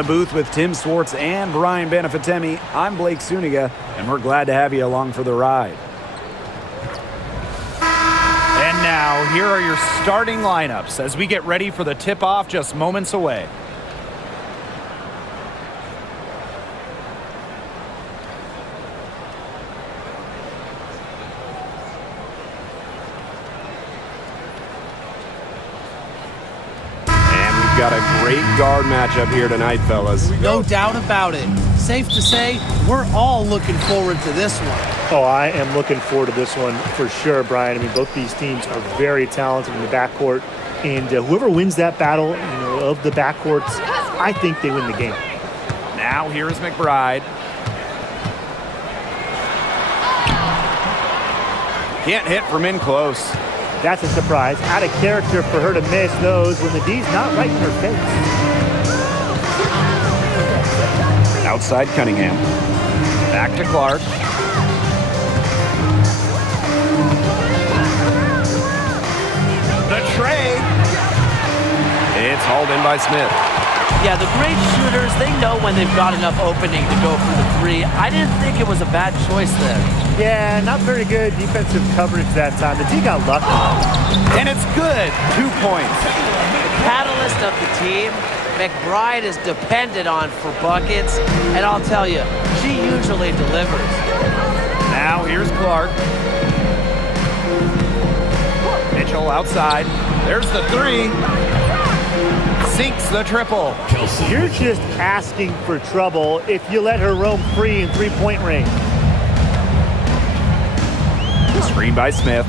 the booth with Tim Swartz and Brian Benefitemi, I'm Blake Suniga, and we're glad to have you along for the ride. And now, here are your starting lineups as we get ready for the tip-off just moments away. Got a great guard matchup here tonight, fellas. No doubt about it. Safe to say, we're all looking forward to this one. Oh, I am looking forward to this one for sure, Brian. I mean, both these teams are very talented in the backcourt, and whoever wins that battle, of the backcourts, I think they win the game. Now here's McBride. Can't hit from in close. That's a surprise. Out of character for her to miss those when the D's not right in her face. Outside Cunningham. Back to Clark. The tray. It's hauled in by Smith. Yeah, the great shooters, they know when they've got enough opening to go for the three. I didn't think it was a bad choice there. Yeah, not very good defensive coverage that time. The D got lucky. And it's good. 2 points. The catalyst of the team, McBride is depended on for buckets, and I'll tell you, she usually delivers. Now here's Clark. Mitchell outside. There's the three. Sinks the triple. You're just asking for trouble if you let her roam free in three-point range. Screen by Smith.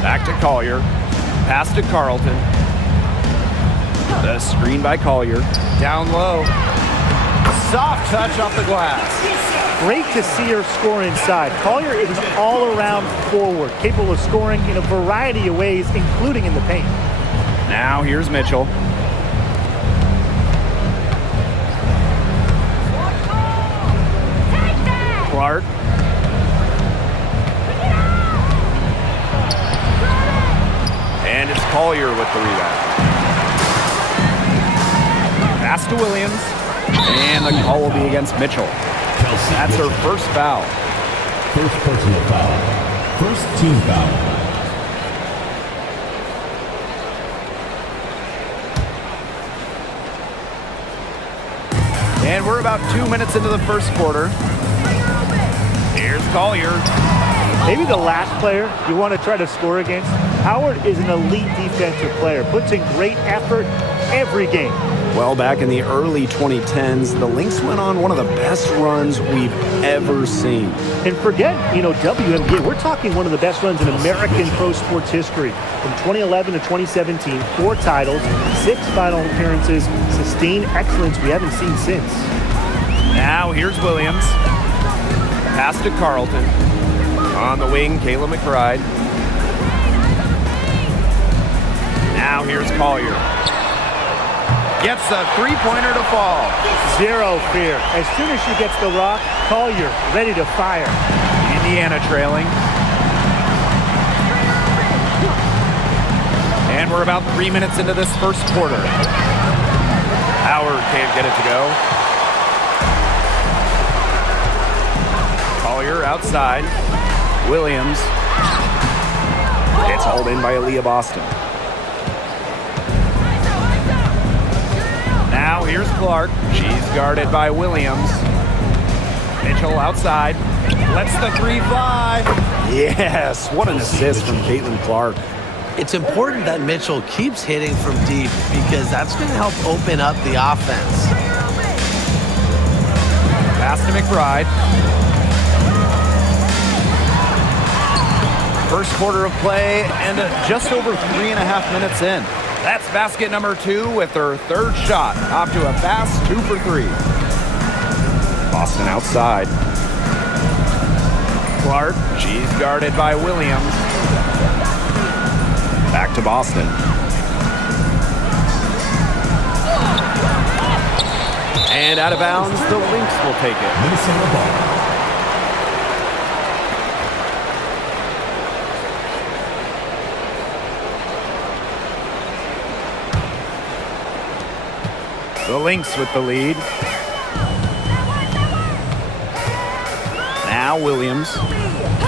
Back to Collier. Pass to Carlton. The screen by Collier. Down low. Soft touch off the glass. Great to see her score inside. Collier is an all-around forward, capable of scoring in a variety of ways, including in the paint. Now here's Mitchell. Clark. And it's Collier with the rebound. Pass to Williams. And the call will be against Mitchell. That's her first foul. First personal foul. First team foul. And we're about 2 minutes into the first quarter. Here's Collier. Maybe the last player you want to try to score against. Howard is an elite defensive player. Puts in great effort every game. Well, back in the early 2010s, the Lynx went on one of the best runs we've ever seen. And forget, WNBA, we're talking one of the best runs in American pro sports history. From 2011 to 2017, 4 titles, 6 final appearances, sustained excellence we haven't seen since. Now here's Williams. Pass to Carlton. On the wing, Kayla McBride. Now here's Collier. Gets a three-pointer to fall. Zero fear. As soon as she gets the rock, Collier ready to fire. Indiana trailing. And we're about 3 minutes into this first quarter. Howard can't get it to go. Collier outside. Williams. It's hauled in by Aaliyah Boston. Now here's Clark. She's guarded by Williams. Mitchell outside. Lets the three fly. Yes, what an assist from CaitlinClark. It's important that Mitchell keeps hitting from deep because that's going to help open up the offense. Pass to McBride. First quarter of play and just over 3.5 minutes in. That's basket number 2 with her third shot. Off to a fast 2 for 3. Boston outside. Clark, she's guarded by Williams. Back to Boston. And out of bounds, the Lynx will take it. Minnesota ball. The Lynx with the lead. Now Williams.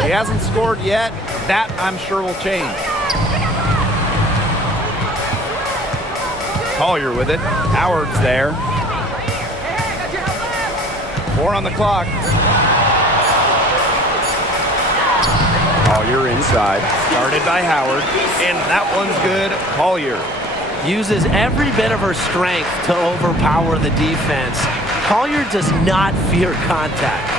He hasn't scored yet. That, I'm sure, will change. Collier with it. Howard's there. 4 on the clock. Collier inside. Started by Howard. And that one's good. Collier. Uses every bit of her strength to overpower the defense. Collier does not fear contact.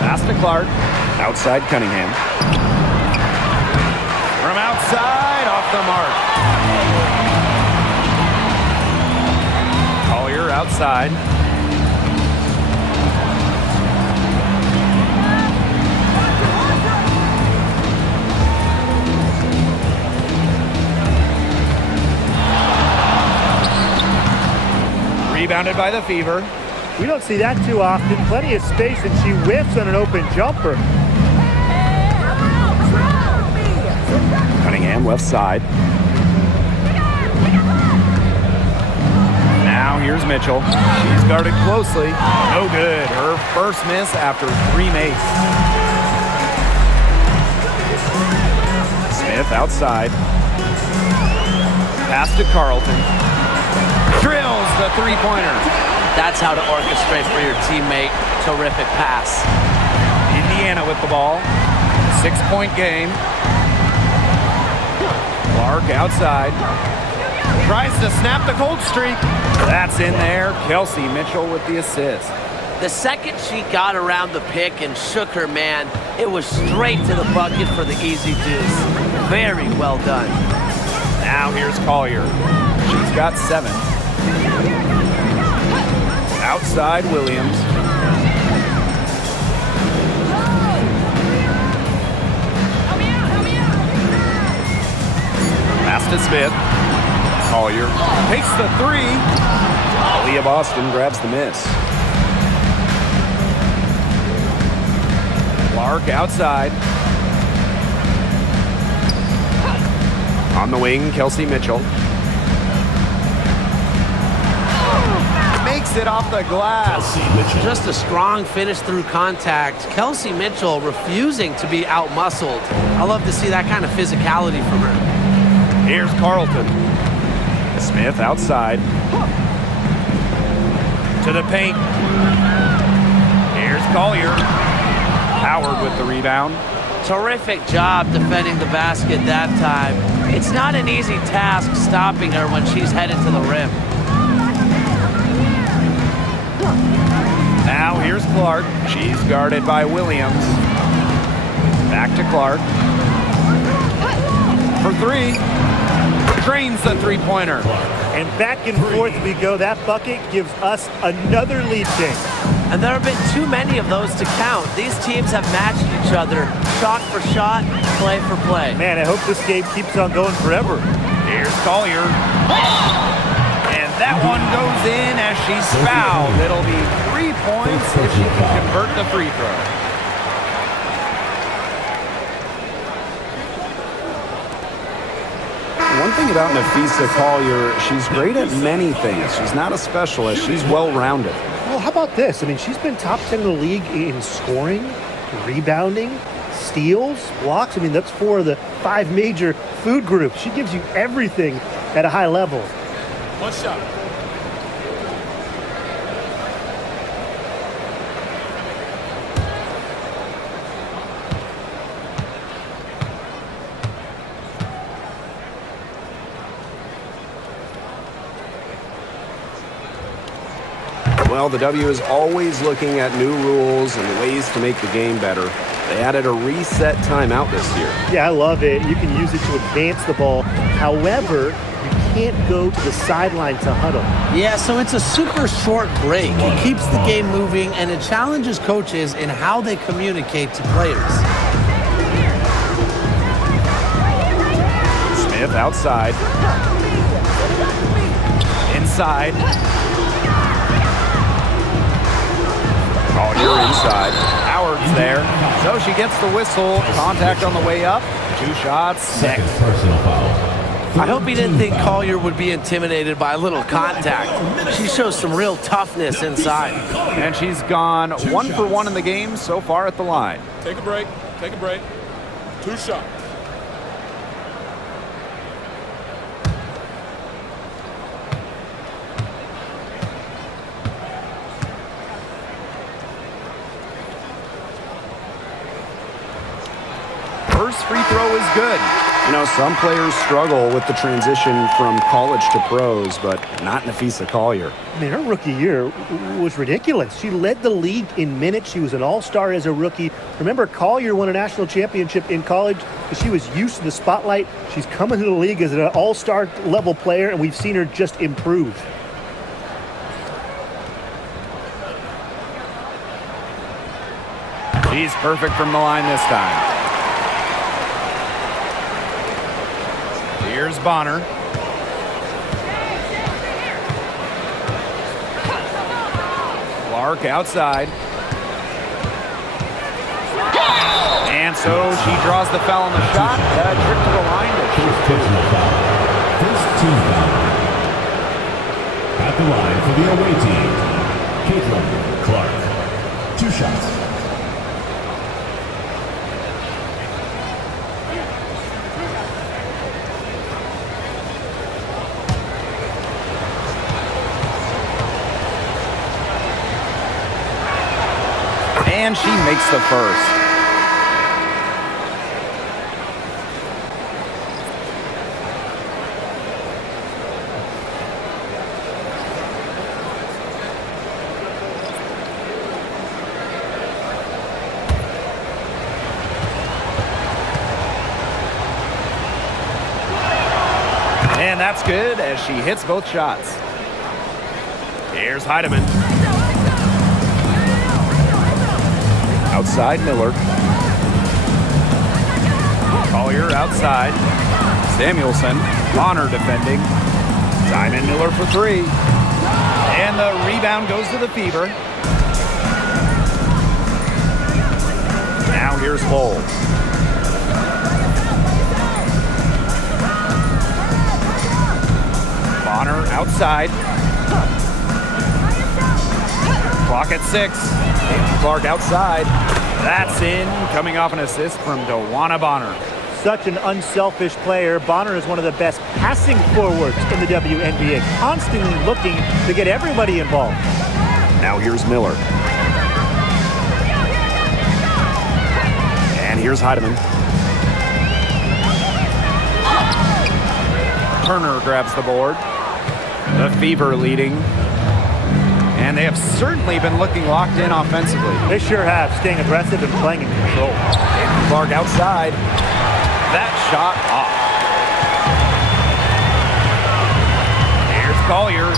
Pass to Clark. Outside Cunningham. From outside, off the mark. Collier outside. Rebounded by the Fever. We don't see that too often. Plenty of space, and she whiffs on an open jumper. Cunningham left side. Now here's Mitchell. She's guarded closely. No good. Her first miss after 3 makes. Smith outside. Pass to Carlton. Drills the three-pointer. That's how to orchestrate for your teammate. Terrific pass. Indiana with the ball. 6-point game. Clark outside. Tries to snap the cold streak. That's in there. Kelsey Mitchell with the assist. The second she got around the pick and shook her man, it was straight to the bucket for the easy deuce. Very well done. Now here's Collier. She's got 7. Outside Williams. Pass to Smith. Collier takes the 3. Aaliyah Boston grabs the miss. Clark outside. On the wing, Kelsey Mitchell. Makes it off the glass. Just a strong finish through contact. Kelsey Mitchell refusing to be out-muscled. I love to see that kind of physicality from her. Here's Carlton. Smith outside. To the paint. Here's Collier. Howard with the rebound. Terrific job defending the basket that time. It's not an easy task stopping her when she's headed to the rim. Now here's Clark. She's guarded by Williams. Back to Clark. For 3. Drains the three-pointer. And back and forth we go. That bucket gives us another lead change. And there have been too many of those to count. These teams have matched each other, shot for shot, play for play. Man, I hope this game keeps on going forever. Here's Collier. And that one goes in as she's fouled. It'll be 3 points if she can convert the free throw. One thing about Nafisa Collier, she's great at many things. She's not a specialist. She's well-rounded. Well, how about this? I mean, she's been top 10 in the league in scoring, rebounding, steals, blocks. I mean, that's 4 of the 5 major food groups. She gives you everything at a high level. One shot. Well, the W is always looking at new rules and ways to make the game better. They added a reset timeout this year. Yeah, I love it. You can use it to advance the ball. However, you can't go to the sideline to huddle. Yeah, so it's a super short break. It keeps the game moving, and it challenges coaches in how they communicate to players. Smith outside. Inside. Collier inside. Howard's there. So she gets the whistle. Contact on the way up. 2 shots. Second personal foul. I hope he didn't think Collier would be intimidated by a little contact. She shows some real toughness inside. And she's gone 1 for 1 in the game so far at the line. Take a break. Take a break. 2 shots. First free throw is good. You know, some players struggle with the transition from college to pros, but not Nafisa Collier. I mean, her rookie year was ridiculous. She led the league in minutes. She was an all-star as a rookie. Remember, Collier won a national championship in college because she was used to the spotlight. She's coming to the league as an all-star level player, and we've seen her just improve. She's perfect from the line this time. Here's Bonner. Clark outside. And so she draws the foul on the shot. Trip to the line. First personal foul. First team foul. At the line for the away team, Caitlin Clark. 2 shots. And she makes the first. And that's good as she hits both shots. Here's Heidemann. Outside Miller. Collier outside. Samuelson. Bonner defending. Simon Miller for 3. And the rebound goes to the Fever. Now here's Hull. Bonner outside. Clock at 6. Clark outside. That's in. Coming off an assist from Dewana Bonner. Such an unselfish player. Bonner is one of the best passing forwards in the WNBA, constantly looking to get everybody involved. Now here's Miller. And here's Heidemann. Turner grabs the board. The Fever leading. And they have certainly been looking locked in offensively. They sure have, staying aggressive and playing in control. Clark outside. That shot off. Here's Collier.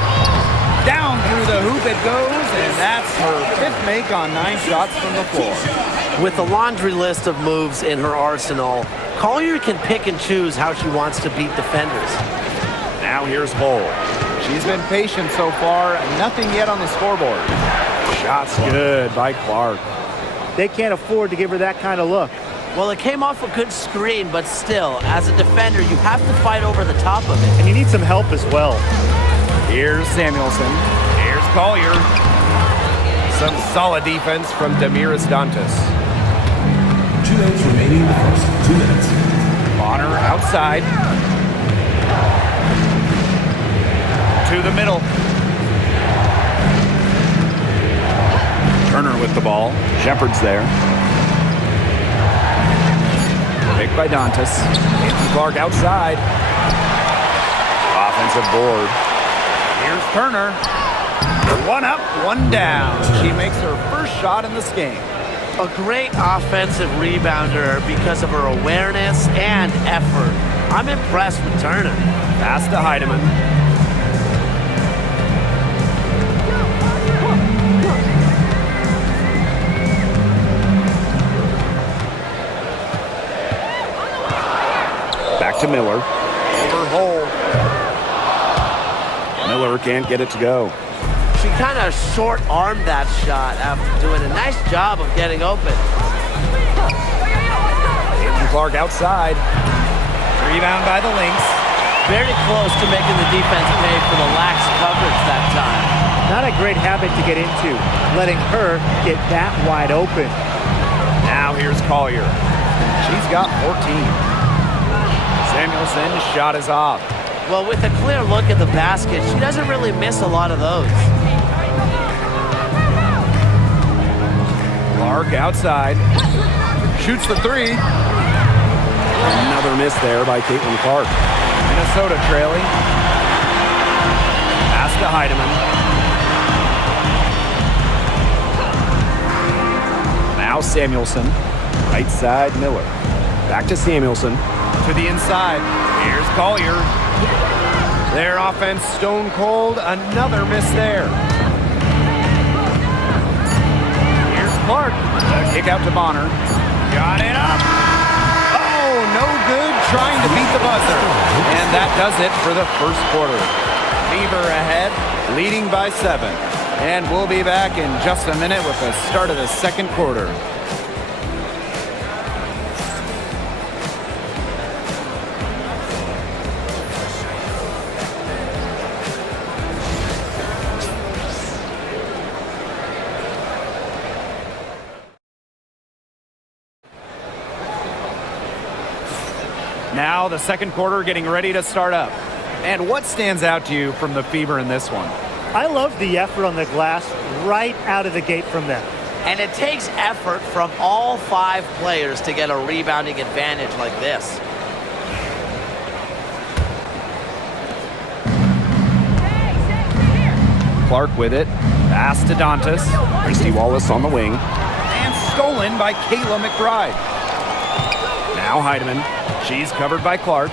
Down through the hoop it goes, and that's her 5th make on 9 shots from the floor. With a laundry list of moves in her arsenal, Collier can pick and choose how she wants to beat defenders. Now here's Hull. She's been patient so far, nothing yet on the scoreboard. Shots good by Clark. They can't afford to give her that kind of look. Well, it came off a good screen, but still, as a defender, you have to fight over the top of it. And you need some help as well. Here's Samuelson. Here's Collier. Some solid defense from Damiris Dantas. 2 minutes remaining in the first. 2 minutes. Bonner outside. To the middle. Turner with the ball. Shepard's there. Picked by Dantas. Clark outside. Offensive board. Here's Turner. 1 up, 1 down. She makes her first shot in this game. A great offensive rebounder because of her awareness and effort. I'm impressed with Turner. Pass to Heidemann. Back to Miller. Over Hull. Miller can't get it to go. She kind of short-armed that shot after doing a nice job of getting open. Clark outside. Rebound by the Lynx. Very close to making the defense pay for the lax coverage that time. Not a great habit to get into, letting her get that wide open. Now here's Collier. She's got 14. Samuelson's shot is off. Well, with a clear look at the basket, she doesn't really miss a lot of those. Clark outside. Shoots the three. Another miss there by Clark. Minnesota trailing. Pass to Heidemann. Now Samuelson. Right side, Miller. Back to Samuelson. To the inside. Here's Collier. Their offense stone cold. Another miss there. Here's Clark. A kick out to Bonner. Got it up. Oh, no good. Trying to beat the buzzer. And that does it for the first quarter. Fever ahead, leading by 7. And we'll be back in just a minute with the start of the second quarter. Now the second quarter getting ready to start up. And what stands out to you from the Fever in this one? I love the effort on the glass right out of the gate from them. And it takes effort from all 5 players to get a rebounding advantage like this. Clark with it. Pass to Dantas. Christy Wallace on the wing. And stolen by Kayla McBride. Now Heidemann. She's covered by Clark.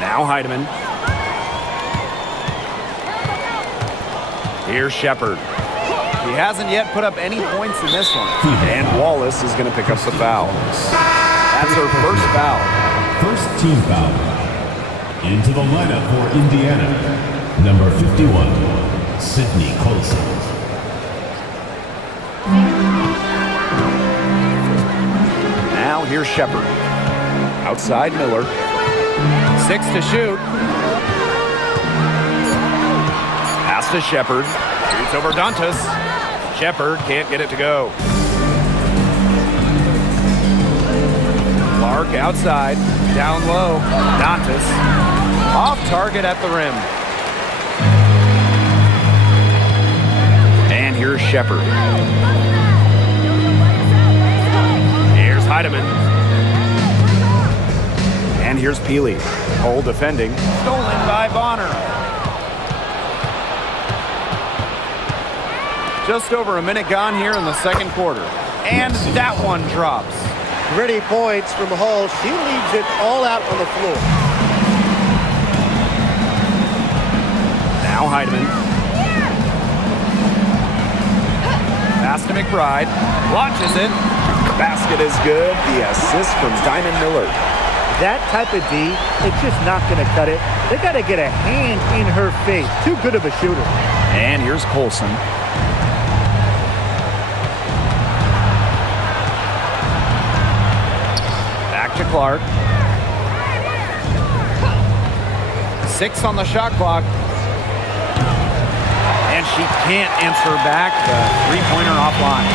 Now Heidemann. Here's Shepard. He hasn't yet put up any points in this one. And Wallace is going to pick up the foul. That's her first foul. First team foul. Into the lineup for Indiana, number 51, Sydney Colson. Now here's Shepard. Outside Miller. 6 to shoot. Pass to Shepard. Shoots over Dantas. Shepard can't get it to go. Clark outside. Down low. Dantas. Off target at the rim. And here's Shepard. Here's Heidemann. And here's Peely. Hole defending. Stolen by Bonner. Just over a minute gone here in the second quarter. And that one drops. Gritty points from Hull. She leaves it all out on the floor. Now Heidemann. Pass to McBride. Launches it. Basket is good. The assist from Diamond Miller. That type of D, it's just not going to cut it. They got to get a hand in her face. Too good of a shooter. And here's Colson. Back to Clark. 6 on the shot clock. And she can't answer back the three-pointer offline.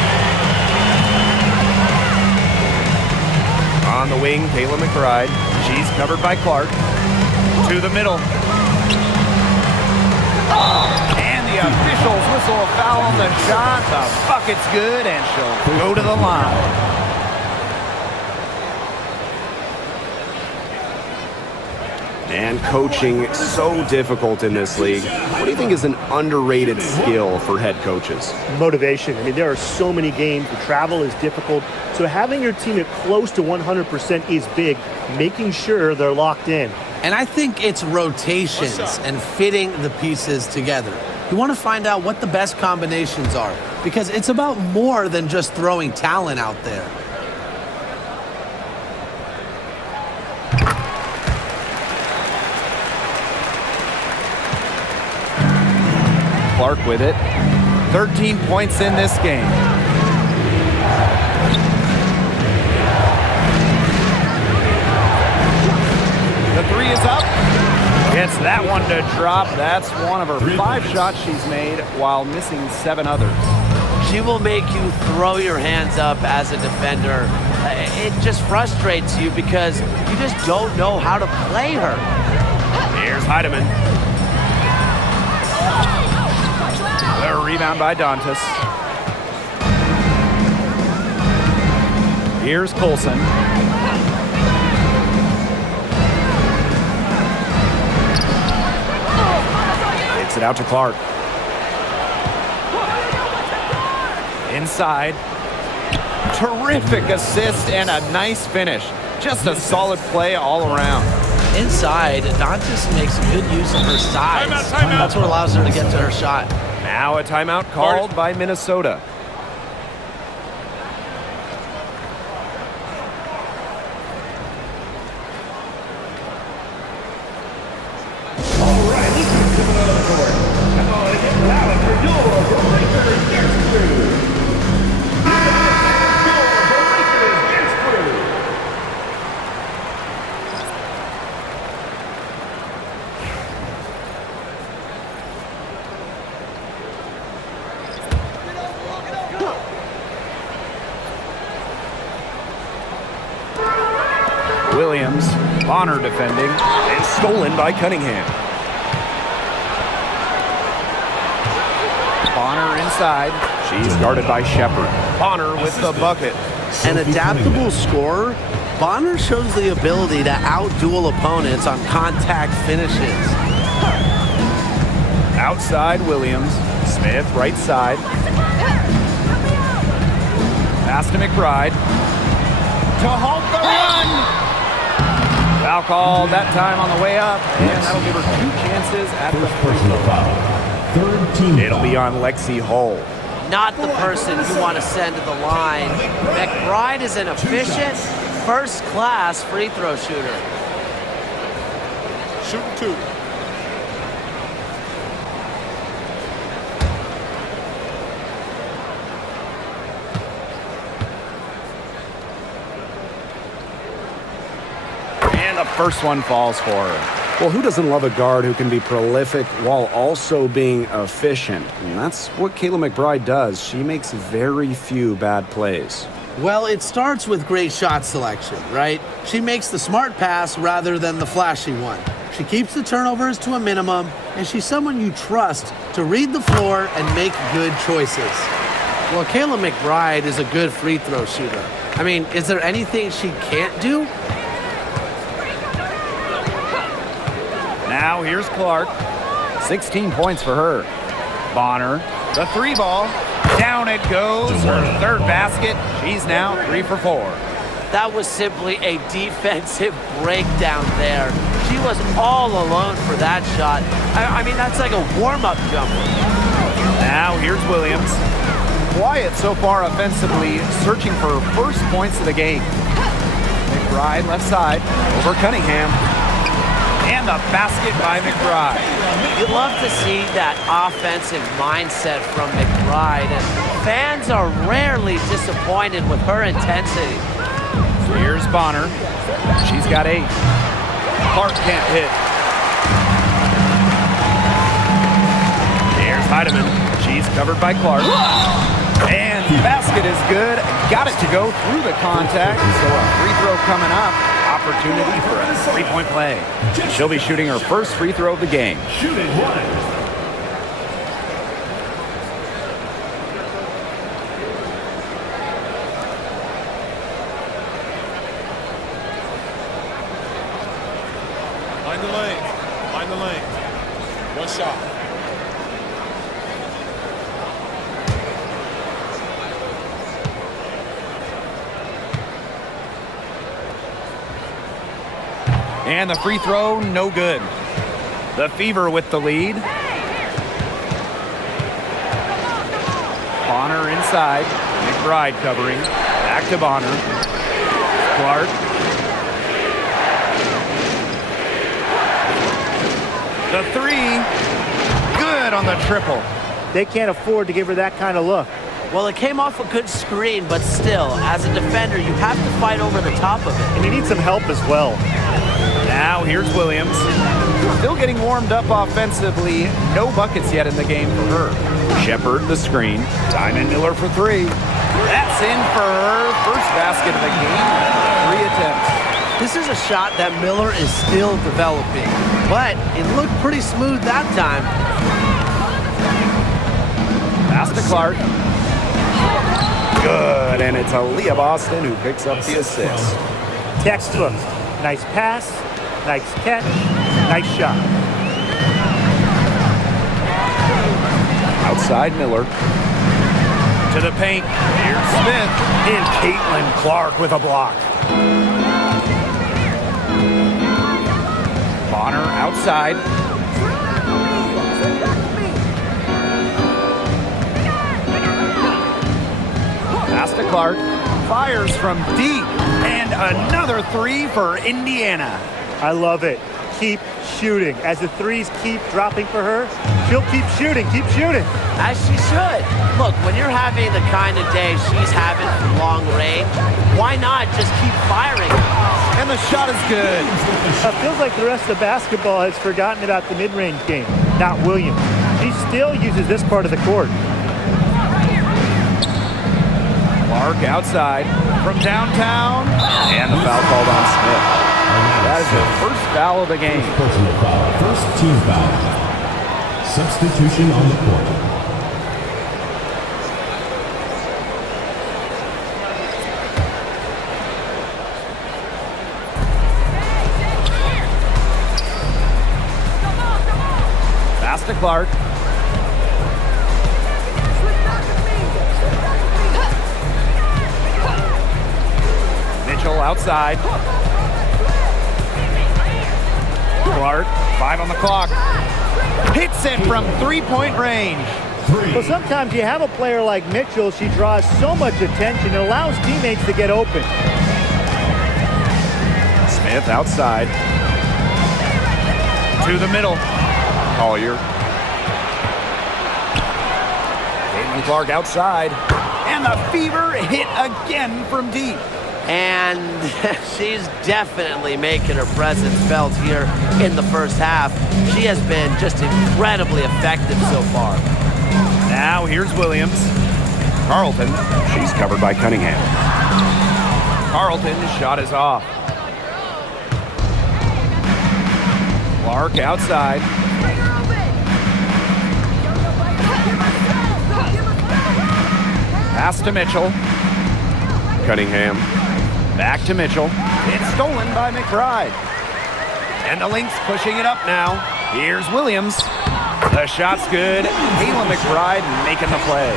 On the wing, Kayla McBride. She's covered by Clark. To the middle. And the officials whistle a foul on the shot. The bucket's good, and she'll go to the line. And coaching so difficult in this league. What do you think is an underrated skill for head coaches? Motivation. I mean, there are so many games. The travel is difficult. So having your team at close to 100% is big, making sure they're locked in. And I think it's rotations and fitting the pieces together. You want to find out what the best combinations are, because it's about more than just throwing talent out there. Clark with it. 13 points in this game. three is up. Gets that one to drop. That's one of her 5 shots she's made while missing 7 others. She will make you throw your hands up as a defender. It just frustrates you because you just don't know how to play her. Here's Heidemann. The rebound by Dantas. Here's Colson. Takes it out to Clark. Inside. Terrific assist and a nice finish. Just a solid play all around. Inside, Dantas makes good use of her size. Timeout. That's what allows her to get to her shot. Now a timeout called by Minnesota. Williams, Bonner defending, and stolen by Cunningham. Bonner inside. She's guarded by Shepard. Bonner with the bucket. An adaptable scorer, Bonner shows the ability to out-duel opponents on contact finishes. Outside Williams. Smith right side. Pass to McBride. To halt the run! Foul called that time on the way up, and that'll give her 2 chances at the Personal foul. Third team It'll be foul. on Lexi Hull. Not the person you want to send to the line. McBride is an efficient, first-class free throw shooter. Shooting 2. And the first one falls for her. Well, who doesn't love a guard who can be prolific while also being efficient? And that's what Kayla McBride does. She makes very few bad plays. Well, it starts with great shot selection, right? She makes the smart pass rather than the flashy one. She keeps the turnovers to a minimum, and she's someone you trust to read the floor and make good choices. Well, Kayla McBride is a good free throw shooter. I mean, is there anything she can't do? Now here's Clark. 16 points for her. Bonner, the 3 ball. Down it goes. Her 3rd basket. She's now 3 for 4. That was simply a defensive breakdown there. She was all alone for that shot. I mean, that's like a warm-up jumper. Now here's Williams. Quiet so far offensively, searching for her first points of the game. McBride left side over Cunningham. And the basket by McBride. You love to see that offensive mindset from McBride, and fans are rarely disappointed with her intensity. Here's Bonner. She's got 8. Clark can't hit. Here's Heidemann. She's covered by Clark. And the basket is good. Got it to go through the contact. So a free throw coming up. Opportunity for a 3-point play. She'll be shooting her first free throw of the game. Shooting 1. Find the lane. Find the lane. 1 shot. And the free throw, no good. The Fever with the lead. Bonner inside. McBride covering. Back to Bonner. Clark. The 3. Good on the triple. They can't afford to give her that kind of look. Well, it came off a good screen, but still, as a defender, you have to fight over the top of it. And you need some help as well. Now here's Williams. Still getting warmed up offensively. No buckets yet in the game for her. Shepard the screen. Diamond Miller for three. That's in for her first basket of the game. 3 attempts. This is a shot that Miller is still developing, but it looked pretty smooth that time. Pass to Clark. Good, and it's Aaliyah Boston who picks up the assist. Textbook. Nice pass, nice catch, nice shot. Outside Miller. To the paint. Here's Smith. And CaitlinClark with a block. Bonner outside. Pass to Clark. Fires from deep. And another 3 for Indiana. I love it. Keep shooting. As the threes keep dropping for her, she'll keep shooting, As she should. Look, when you're having the kind of day she's having from long range, why not just keep firing? And the shot is good. It feels like the rest of the basketball has forgotten about the mid-range game, not Williams. She still uses this part of the court. Clark outside from downtown. And the foul called on Smith. That is the first foul of the game. Personal foul. First team foul. Substitution on the court. Pass to Clark. Mitchell outside. Clark, 5 on the clock. Hits it from 3-point range. Well, sometimes you have a player like Mitchell, she draws so much attention, it allows teammates to get open. Smith outside. To the middle. Collier. CaitlinClark outside. And the fever hit again from deep. And she's definitely making her presence felt here in the first half. She has been just incredibly effective so far. Now here's Williams. Carlton. She's covered by Cunningham. Carlton's shot is off. Clark outside. Pass to Mitchell. Cunningham. Back to Mitchell. It's stolen by McBride. And the Lynx pushing it up now. Here's Williams. The shot's good. Kayla McBride making the play.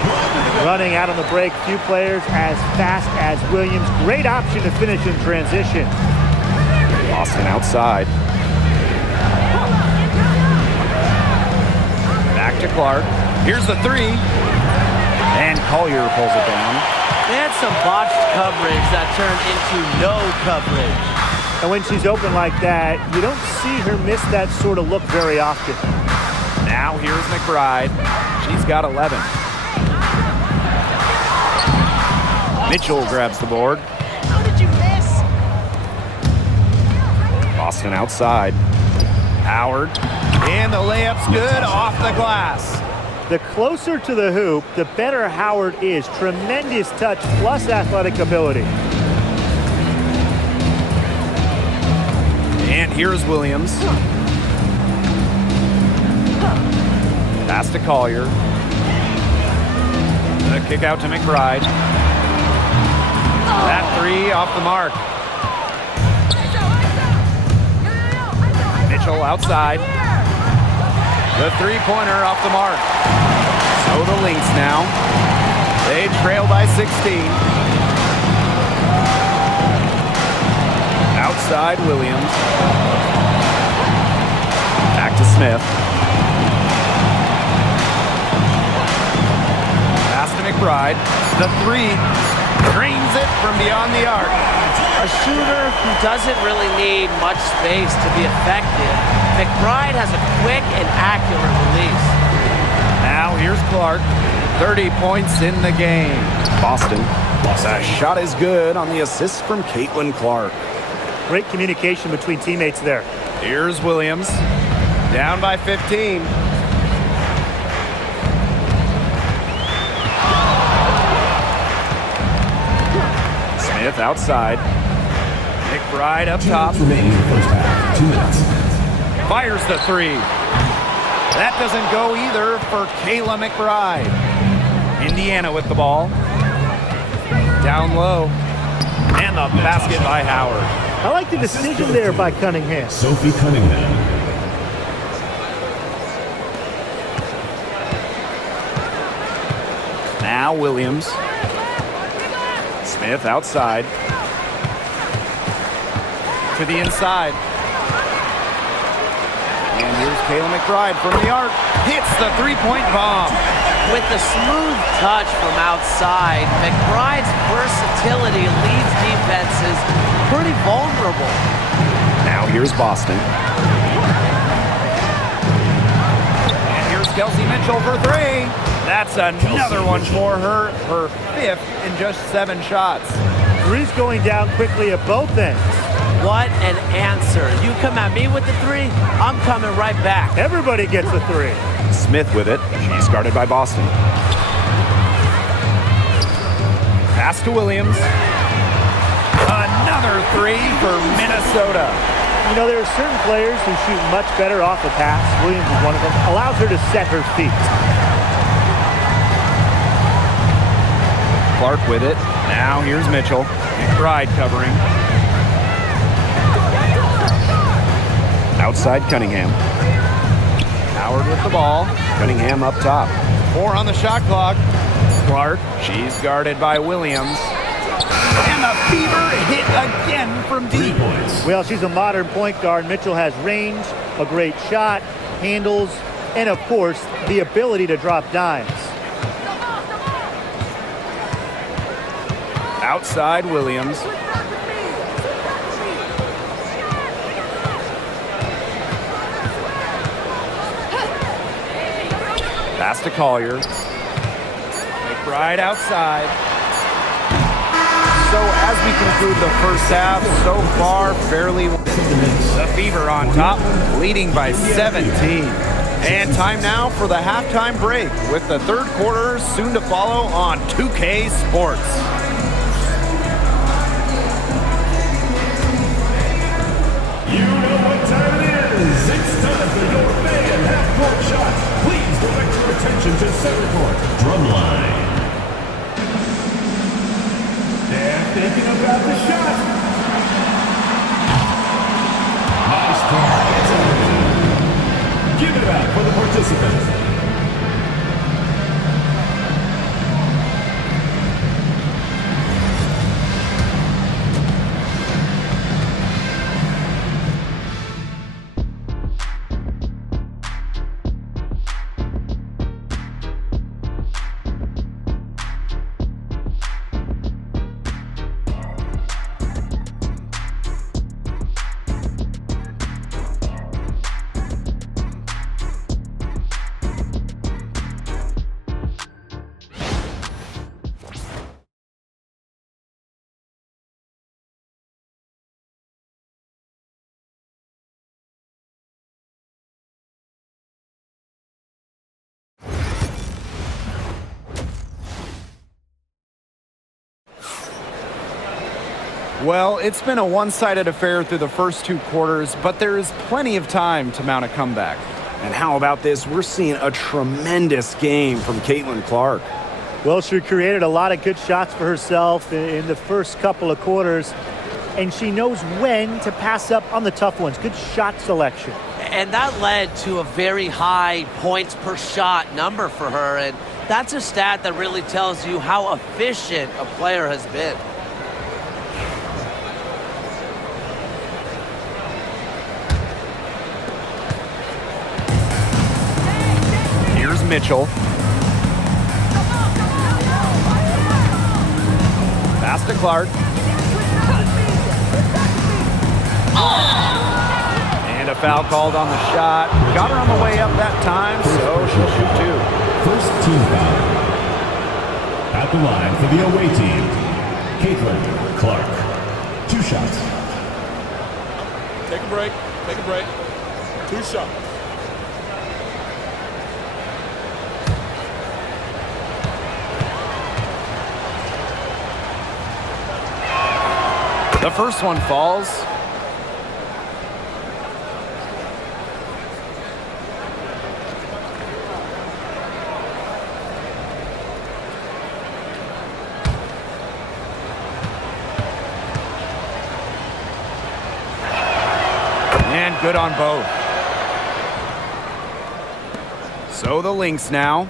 Running out on the break, few players as fast as Williams. Great option to finish in transition. Boston outside. Back to Clark. Here's the 3. And Collier pulls it down. They had some botched coverage that turned into no coverage. And when she's open like that, you don't see her miss that sort of look very often. Now here's McBride. She's got 11. Mitchell grabs the board. How did you miss? Boston outside. Howard. And the layup's good off the glass. The closer to the hoop, the better Howard is. Tremendous touch plus athletic ability. And here's Williams. Pass to Collier. The kick out to McBride. That 3 off the mark. Mitchell outside. The 3-pointer off the mark. So the Lynx now. They trail by 16. Outside Williams. Back to Smith. Pass to McBride. The 3 drains it from beyond the arc. A shooter who doesn't really need much space to be effective, McBride has a quick and accurate release. Now here's Clark. 30 points in the game. Boston. The shot is good on the assist from CaitlinClark. Great communication between teammates there. Here's Williams. Down by 15. Smith outside. McBride up top. Remaining in the first half. 2 minutes. Fires the three. That doesn't go either for Kayla McBride. Indiana with the ball. Down low. And the basket by Howard. I like the decision there by Cunningham. Sophie Cunningham. Now Williams. Smith outside. To the inside. And here's Kayla McBride from the arc. Hits the three-point bomb. With the smooth touch from outside, McBride's versatility leaves defenses pretty vulnerable. Now here's Boston. And here's Kelsey Mitchell for three. That's another one for her. Her fifth in just 7 shots. Three's going down quickly at both ends. What an answer. You come at me with the three, I'm coming right back. Everybody gets a three. Smith with it. She's guarded by Boston. Pass to Williams. Another three for Minnesota. You know, there are certain players who shoot much better off the pass. Williams is one of them. Allows her to set her feet. Clark with it. Now here's Mitchell. McBride covering. Outside Cunningham. Howard with the ball. Cunningham up top. 4 on the shot clock. Clark, she's guarded by Williams. And the fever hit again from 3 deep. points. Well, she's a modern point guard. Mitchell has range, a great shot, handles, and of course, the ability to drop dimes. Outside Williams. Pass to Collier. McBride outside. So as we conclude the first half, so far fairly the Fever on top, leading by 17. And time now for the halftime break with the third quarter soon to follow on 2K Sports. You know what time it is. It's time for your fan half-court shots. Please direct your attention to center court. Drumline. They're thinking about the shot. Nice try. Give it up for the participants. Well, it's been a one-sided affair through the first 2 quarters, but there is plenty of time to mount a comeback. And how about this? We're seeing a tremendous game from Caitlin Clark. Well, she created a lot of good shots for herself in the first couple of quarters, and she knows when to pass up on the tough ones. Good shot selection. And that led to a very high points per shot number for her, and that's a stat that really tells you how efficient a player has been. Here's Mitchell. Pass to Clark. And a foul called on the shot. Got her on the way up that time, so she'll shoot 2. First team foul. At the line for the away team, Caitlin Clark. 2 shots. Take a break. Take a break. 2 shots. The first one falls. And good on both. So the Lynx now.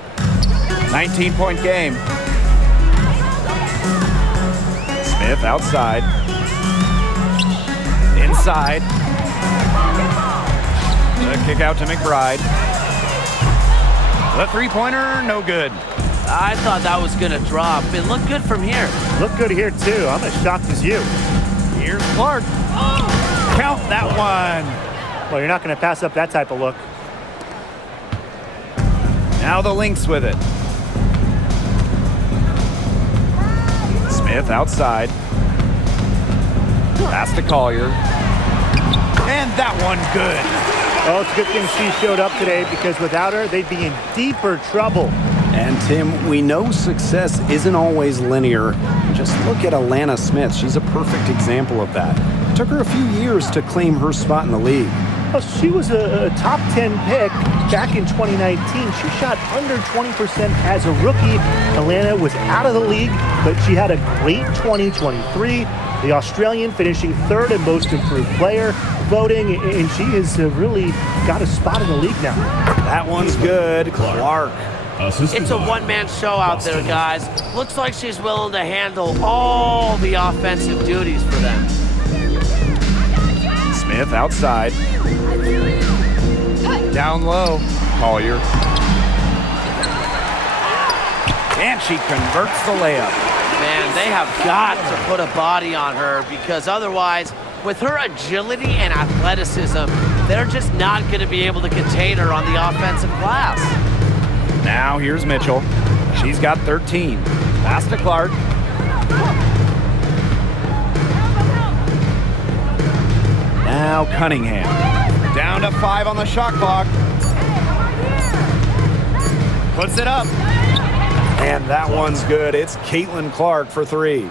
19-point game. Smith outside. Inside. The kick out to McBride. The three-pointer, no good. I thought that was going to drop. It looked good from here. Look good here, too. I'm as shocked as you. Here's Clark. Count that one. Well, you're not going to pass up that type of look. Now the Lynx with it. Smith outside. Pass to Collier. And that one good. Oh, it's a good thing she showed up today because without her, they'd be in deeper trouble. And Tim, we know success isn't always linear. Just look at Alana Smith. She's a perfect example of that. It took her a few years to claim her spot in the league. Well, she was a top 10 pick back in 2019. She shot under 20% as a rookie. Alana was out of the league, but she had a great 2023. The Australian finishing third in most improved player voting, and she has really got a spot in the league now. That one's good. Clark. It's a one-man show out there, guys. Looks like she's willing to handle all the offensive duties for them. Smith outside. Down low. Collier. And she converts the layup. Man, they have got to put a body on her because otherwise, with her agility and athleticism, they're just not going to be able to contain her on the offensive glass. Now here's Mitchell. She's got 13. Pass to Clark. Now Cunningham. Down to 5 on the shot clock. Puts it up. And that one's good. It's Caitlin-Clark for 3.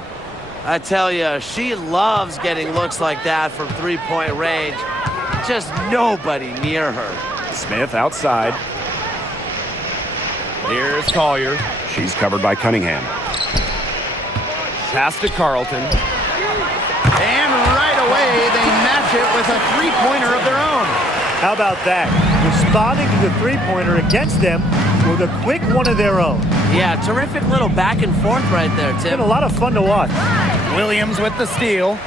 I tell you, she loves getting looks like that from three-point range. Just nobody near her. Smith outside. Here's Collier. She's covered by Cunningham. Pass to Carlton. And right away, they match it with a three-pointer of their own. How about that? Responding to the three-pointer against them with a quick one of their own. Yeah, terrific little back and forth right there, It's Tim. been a lot of fun to watch. Williams with the steal.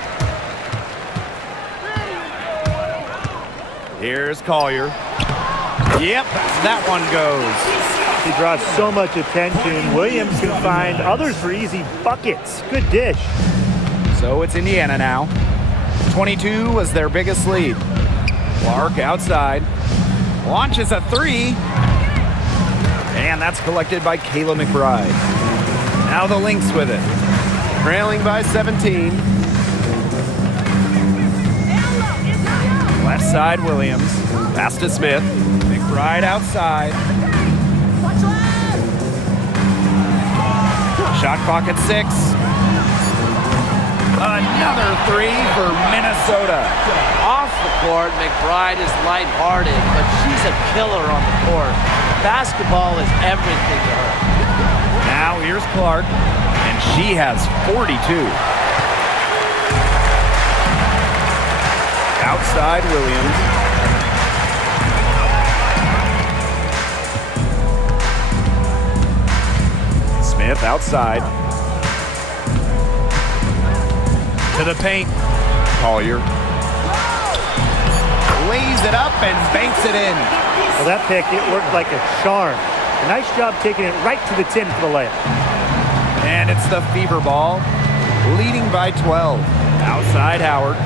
Here's Collier. Yep, that one goes. He draws so much attention. Williams can find others for easy buckets. Good dish. So it's Indiana now. 22 was their biggest lead. Clark outside. Launches a 3. And that's collected by Kayla McBride. Now the Lynx with it. Trailing by 17. Left side, Williams. Pass to Smith. McBride outside. Shot clock at 6. Another 3 for Minnesota. Off the court, McBride is lighthearted, but she's a killer on the court. Basketball is everything to her. Now here's Clark, and she has 42. Outside Williams. Smith outside. To the paint. Collier. Lays it up and banks it in. Well, that pick, it worked like a charm. A nice job taking it right to the tin for the layup. And it's the Fever Ball, leading by 12. Outside Howard.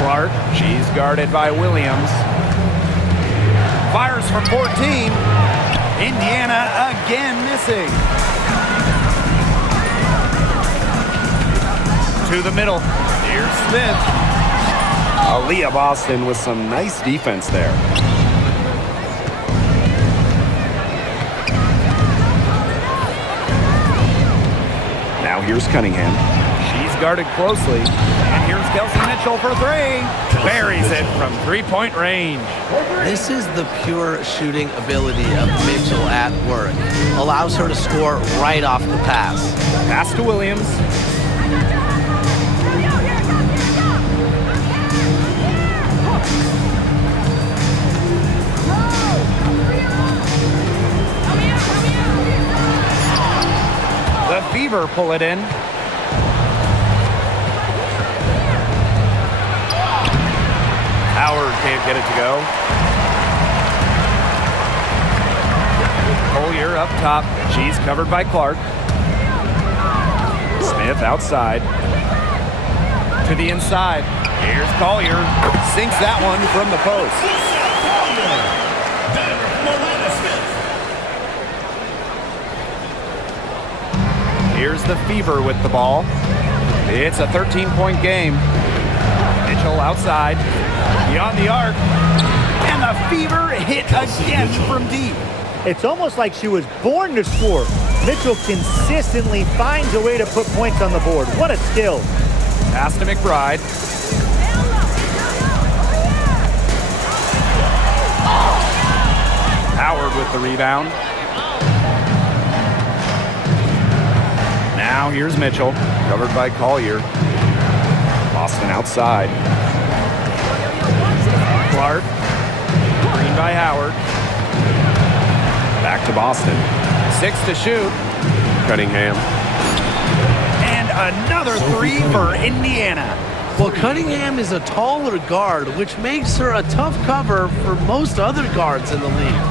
Clark, she's guarded by Williams. Fires from 14. Indiana again missing. To the middle. Here's Smith. Aaliyah Boston with some nice defense there. Now here's Cunningham. She's guarded closely. And here's Kelsey Mitchell for three. Buries it from three-point range. This is the pure shooting ability of Mitchell at work. Allows her to score right off the pass. Pass to Williams. The Fever pull it in. Howard can't get it to go. Collier up top. She's covered by Clark. Smith outside. To the inside. Here's Collier. Sinks that one from the post. Here's the Fever with the ball. It's a 13-point game. Mitchell outside. Beyond the arc. And the Fever hit again from deep. It's almost like she was born to score. Mitchell consistently finds a way to put points on the board. What a skill. Pass to McBride. Howard with the rebound. Now here's Mitchell, covered by Collier. Boston outside. Clark. Green by Howard. Back to Boston. 6 to shoot. Cunningham. And another three for Indiana. Well, Cunningham is a taller guard, which makes her a tough cover for most other guards in the league.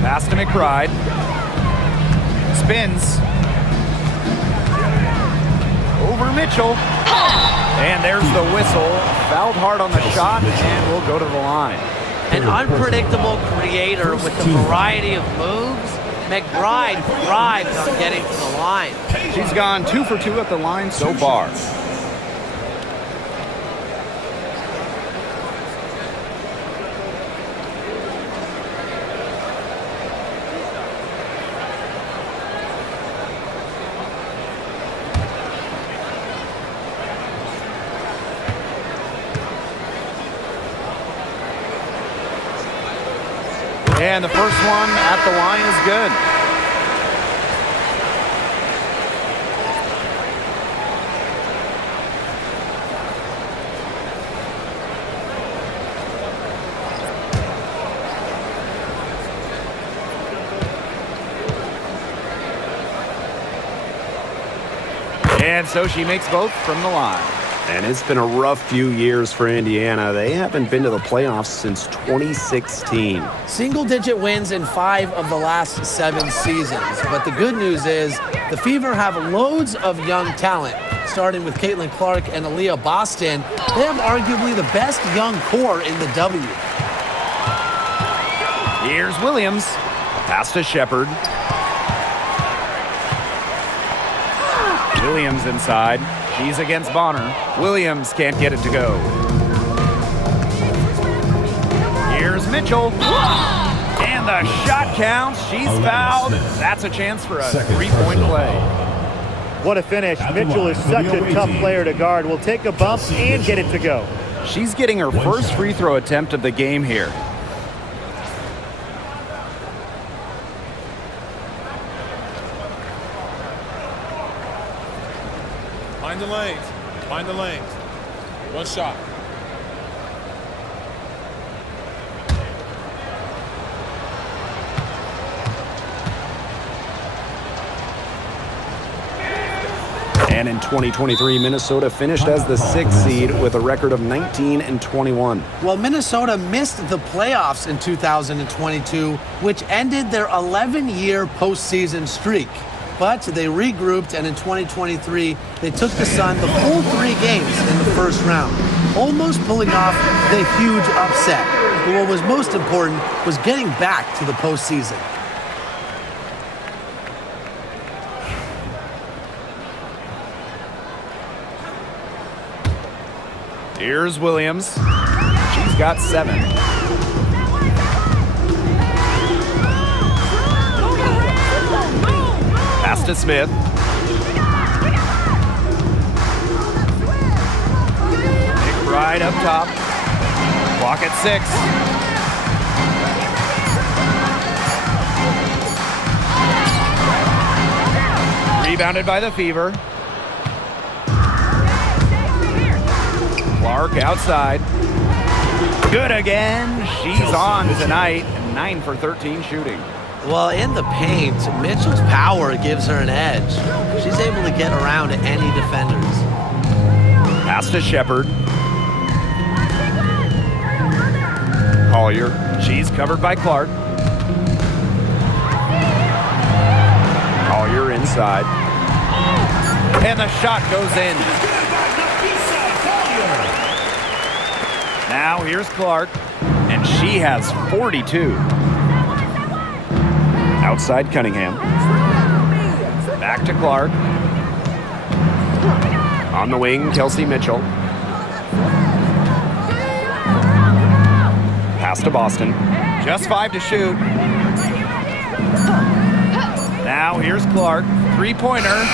Pass to McBride. Spins. Over Mitchell. And there's the whistle. Fouled hard on the shot and will go to the line. An unpredictable creator with a variety of moves. McBride thrives on getting to the line. She's gone 2 for 2 at the line so far. And the first one at the line is good. And so she makes both from the line. And it's been a rough few years for Indiana. They haven't been to the playoffs since 2016. Single-digit wins in 5 of the last 7 seasons. But the good news is the Fever have loads of young talent. Starting with Caitlin Clark and Aaliyah Boston, they have arguably the best young core in the W. Here's Williams. Pass to Shepard. Williams inside. She's against Bonner. Williams can't get it to go. Here's Mitchell. And the shot counts. She's fouled. That's a chance for a three-point play. What a finish. Mitchell is such a tough player to guard. Will take a bump and get it to go. She's getting her first free throw attempt of the game here. Find the lanes. Find the lanes. One shot. And in 2023, Minnesota finished as the 6th seed with a record of 19-21. Well, Minnesota missed the playoffs in 2022, which ended their 11-year postseason streak. But they regrouped, and in 2023, they took the Sun the full 3 games in the first round, almost pulling off the huge upset. But what was most important was getting back to the postseason. Here's Williams. She's got 7. Pass to Smith. Right up top. Clock at 6. Rebounded by the Fever. Clark outside. Good again. She's on tonight. 9 for 13 shooting. Well, in the paint, Mitchell's power gives her an edge. She's able to get around to any defenders. Pass to Shepard. Collier. She's covered by Clark. Collier inside. And the shot goes in. Now here's Clark. And she has 42. Outside Cunningham. Back to Clark. On the wing, Kelsey Mitchell. Pass to Boston. Just 5 to shoot. Now here's Clark. Three-pointer.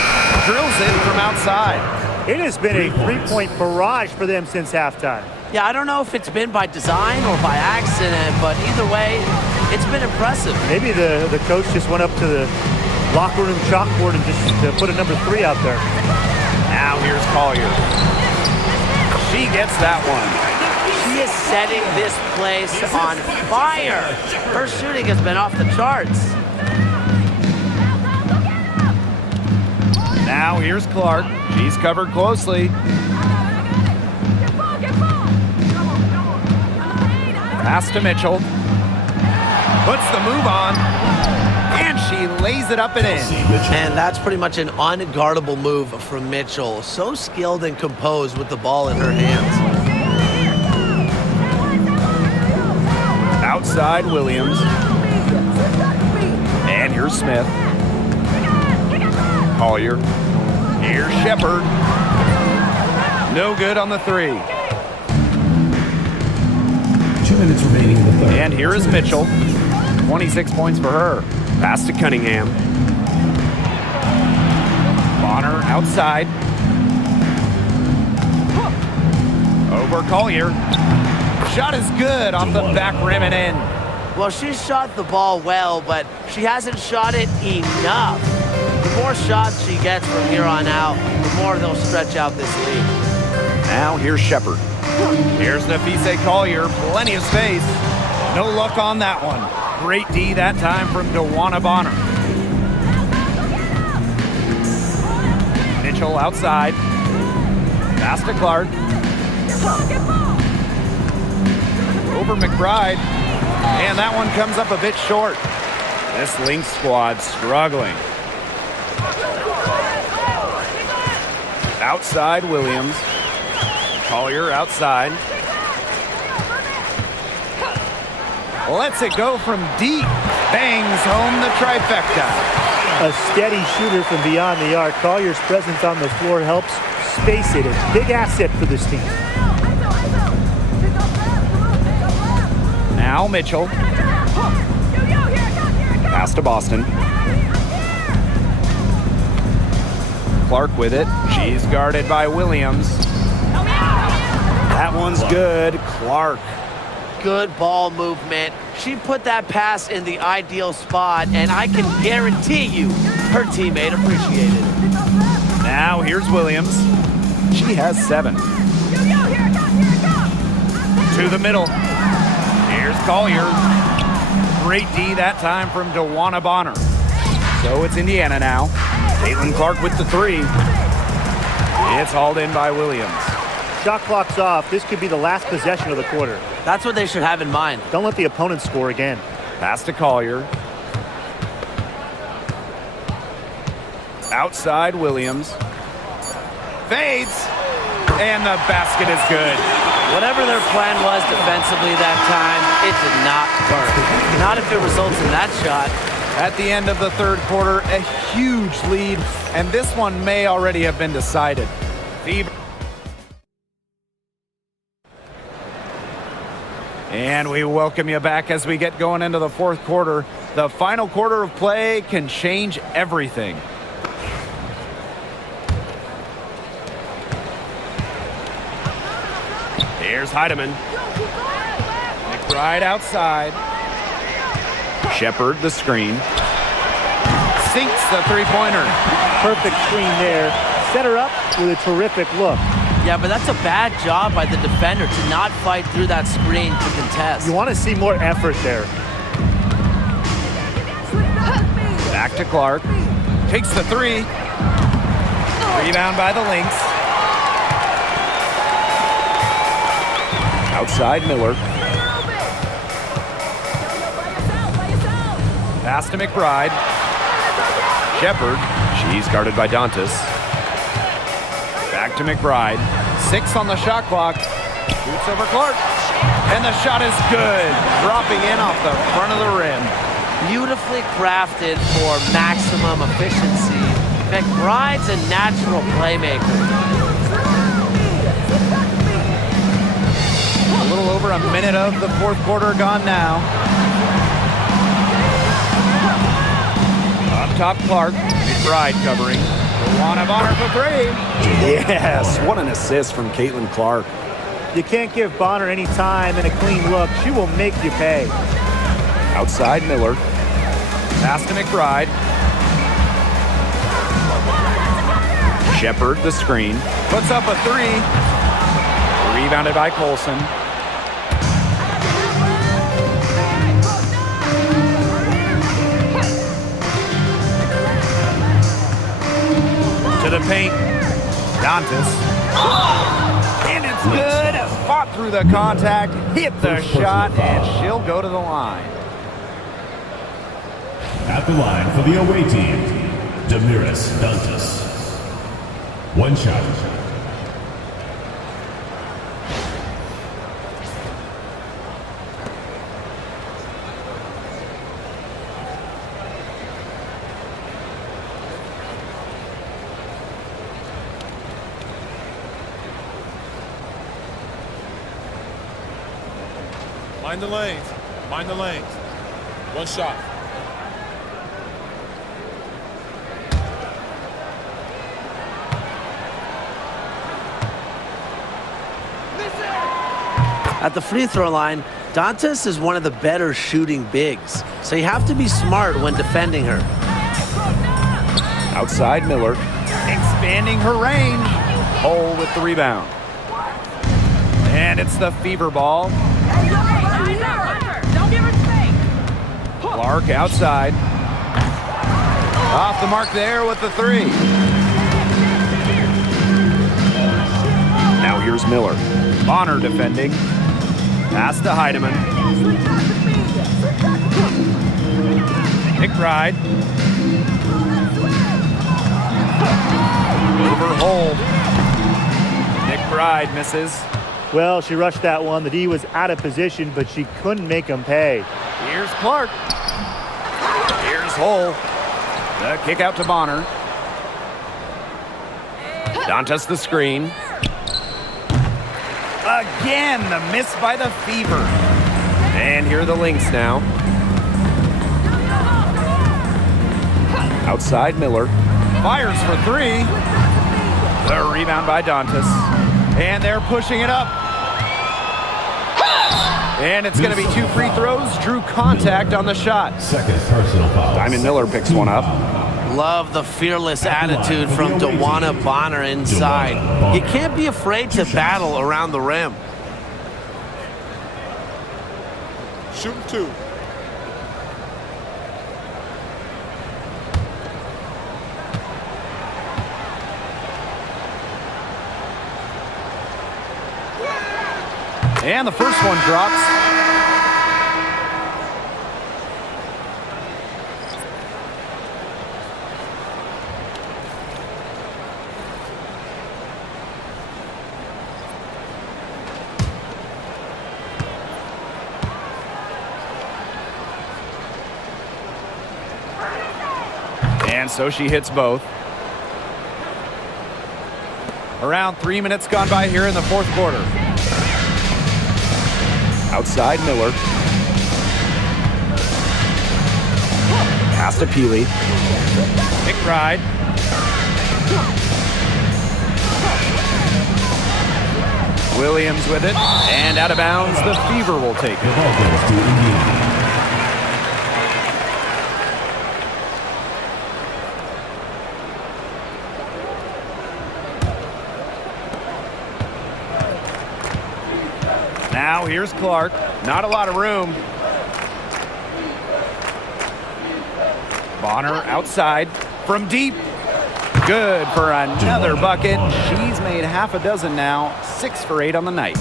Drills it from outside. It has been a three-point barrage for them since halftime. Yeah, I don't know if it's been by design or by accident, but either way, it's been impressive. Maybe the coach just went up to the locker room chalkboard and just put a number 3 out there. Now here's Collier. She gets that one. She is setting this place on fire. Her shooting has been off the charts. Now here's Clark. She's covered closely. Pass to Mitchell. Puts the move on. And she lays it up and in. And that's pretty much an unguardable move from Mitchell. So skilled and composed with the ball in her hands. Outside Williams. And here's Smith. Collier. Here's Shepard. No good on the 3. 2 minutes remaining in the third. And here is Mitchell. 26 points for her. Pass to Cunningham. Bonner outside. Over Collier. Shot is good off the back rim and in. Well, she shot the ball well, but she hasn't shot it enough. The more shots she gets from here on out, the more they'll stretch out this lead. Now here's Shepard. Here's Nafise Collier. Plenty of space. No luck on that one. Great D that time from DeWanna Bonner. Mitchell outside. Pass to Clark. Over McBride. And that one comes up a bit short. This Lynx squad struggling. Outside Williams. Collier outside. Lets it go from deep. Bangs home the trifecta. A steady shooter from beyond the arc. Collier's presence on the floor helps space it. A big asset for this team. Now Mitchell. Pass to Boston. Clark with it. She's guarded by Williams. That one's good. Clark. Good ball movement. She put that pass in the ideal spot, and I can guarantee you her teammate appreciated it. Now here's Williams. She has 7. To the middle. Here's Collier. Great D that time from DeWanna Bonner. So it's Indiana now. Caitlin Clark with the 3. It's hauled in by Williams. Shot clock's off. This could be the last possession of the quarter. That's what they should have in mind. Don't let the opponent score again. Pass to Collier. Outside Williams. Fades. And the basket is good. Whatever their plan was defensively that time, it did not work. Not if it results in that shot. At the end of the third quarter, a huge lead, and this one may already have been decided. Fever And we welcome you back as we get going into the fourth quarter. The final quarter of play can change everything. Here's Heidemann. McBride outside. Shepard the screen. Sinks the three-pointer. Perfect screen there. Set her up with a terrific look. Yeah, but that's a bad job by the defender to not fight through that screen to contest. You want to see more effort there. Back to Clark. Takes the three. Rebound by the Lynx. Outside Miller. Pass to McBride. Shepard. She's guarded by Dantas. Back to McBride. 6 on the shot clock. Shoots over Clark. And the shot is good. Dropping in off the front of the rim. Beautifully crafted for maximum efficiency. McBride's a natural playmaker. A little over a minute of the fourth quarter gone now. Up top Clark. McBride covering. Luana Bonner for three. Yes, what an assist from Caitlin Clark. You can't give Bonner any time and a clean look. She will make you pay. Outside Miller. Pass to McBride. Shepard the screen. Puts up a three. Rebounded by Colson. To the paint. Dantas. And it's good. Fought through the contact. Hit the shot. And she'll go to the line. At the line for the away team, Damiris Dantas. One shot. Mind the lanes. Mind the lanes. One shot. At the free throw line, Dantas is one of the better shooting bigs, so you have to be smart when defending her. Outside Miller. Expanding her range. Hole with the rebound. And it's the Fever ball. Clark outside. Off the mark there with the three. Now here's Miller. Bonner defending. Pass to Heidemann. McBride. Overhold. McBride misses. Well, she rushed that one. The D was out of position, but she couldn't make him pay. Here's Clark. Here's Hull. The kick out to Bonner. Dantas the screen. Again, the miss by the Fever. And here are the Lynx now. Outside Miller. Fires for three. The rebound by Dantas. And they're pushing it up. And it's going to be 2 free throws. Drew contact on the shot. Second personal foul. Diamond Miller picks one up. Love the fearless attitude from DeWanna Bonner inside. You can't be afraid to battle around the rim. Shooting 2. And the first one drops. And so she hits both. Around 3 minutes gone by here in the fourth quarter. Outside Miller. Pass to Peely. McBride. Williams with it, and out of bounds, the Fever will take The it. ball goes to Indiana. Now here's Clark. Not a lot of room. Bonner outside from deep. Good for another bucket. She's made half a dozen now. 6 for 8 on the night.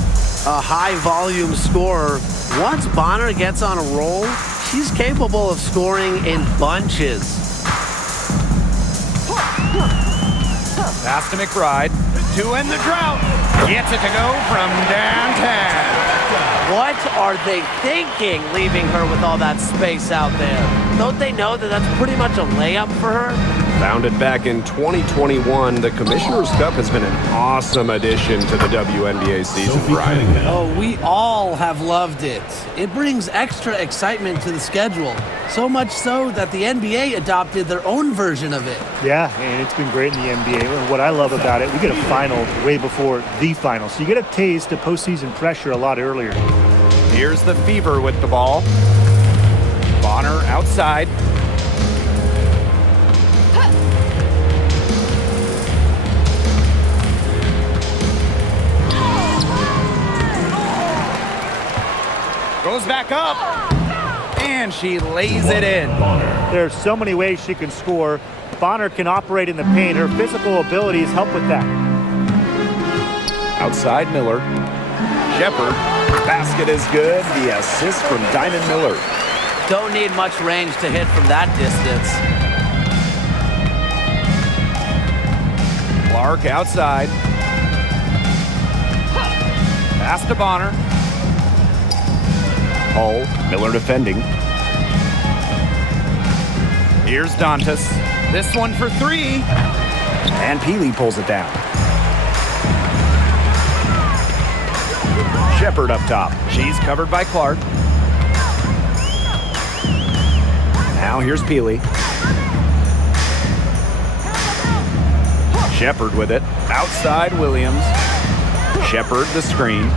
A high-volume scorer. Once Bonner gets on a roll, she's capable of scoring in bunches. Pass to McBride. To end the drought. Gets it to go from downtown. What are they thinking, leaving her with all that space out there? Don't they know that that's pretty much a layup for her? Founded back in 2021, the Commissioner's Cup has been an awesome addition to the WNBA season, Sophie Brian. Cunningham. Oh, we all have loved it. It brings extra excitement to the schedule. So much so that the NBA adopted their own version of it. Yeah, and it's been great in the NBA. And what I love about it, we get a final way before the final. So you get a taste of postseason pressure a lot earlier. Here's the Fever with the ball. Bonner outside. Goes back up. And she lays it in. There's so many ways she can score. Bonner can operate in the paint. Her physical abilities help with that. Outside Miller. Shepard. Basket is good. The assist from Diamond Miller. Don't need much range to hit from that distance. Clark outside. Pass to Bonner. Hull. Miller defending. Here's Dantas. This one for 3. And Peely pulls it down. Shepard up top. She's covered by Clark. Now here's Peely. Shepard with it. Outside Williams. Shepard the screen.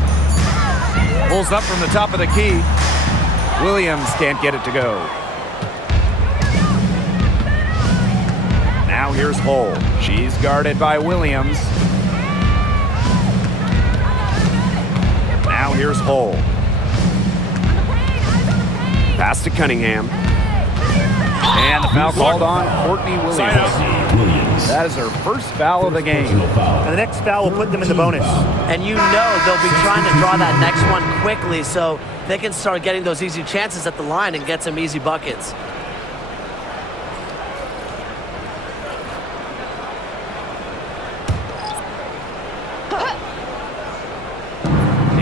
Pulls up from the top of the key. Williams can't get it to go. Now here's Hull. She's guarded by Williams. Now here's Hull. Pass to Cunningham. And the foul called on Courtney Williams. Williams. That is her first foul of the game. Personal foul. And the next foul will put them in the bonus. And you know they'll be trying to draw that next one quickly so they can start getting those easy chances at the line and get some easy buckets.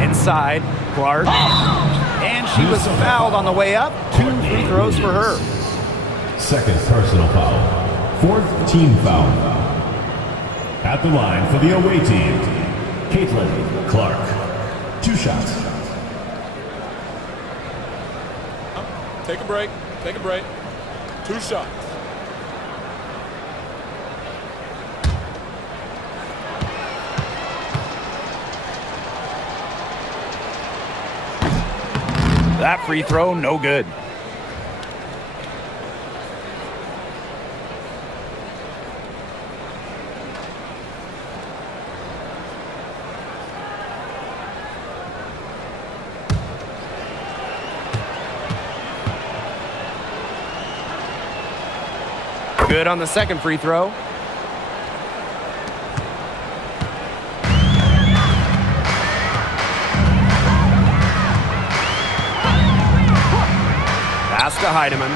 Inside, Clark. And she was fouled on the way up. 2 free throws for her. Second personal foul. Fourth team foul. At the line for the away team, Clark. 2 shots. Take a break. Take a break. 2 shots. That free throw, no good. Good on the second free throw. Pass to Heidemann.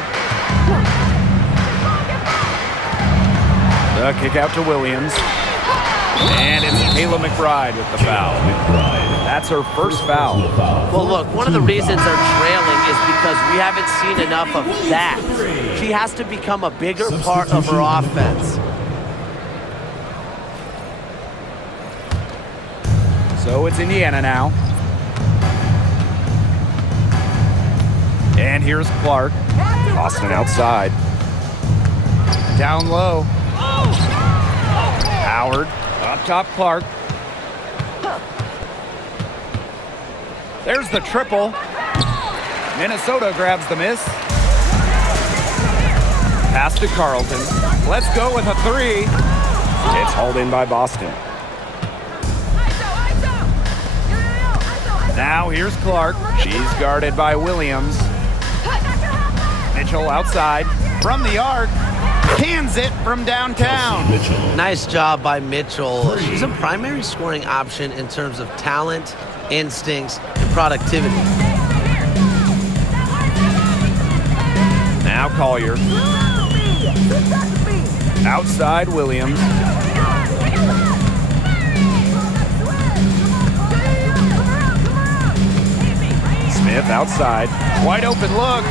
The kick out to Williams. And it's Kayla McBride with the foul. That's her first foul. Well, look, one of the reasons they're trailing is because we haven't seen enough of that. She has to become a bigger part of her offense. So it's Indiana now. here's Clark. Boston outside. Down low. Howard. Up top, Clark. There's the triple. Minnesota grabs the miss. Pass to Carlton. Let's go with a three. It's hauled in by Boston. Now here's Clark. She's guarded by Williams. Mitchell outside. From the arc. Cans it from downtown. Nice job by Mitchell. She's a primary scoring option in terms of talent, instincts, and productivity. Now Collier. Outside Williams. Smith outside. Wide open look.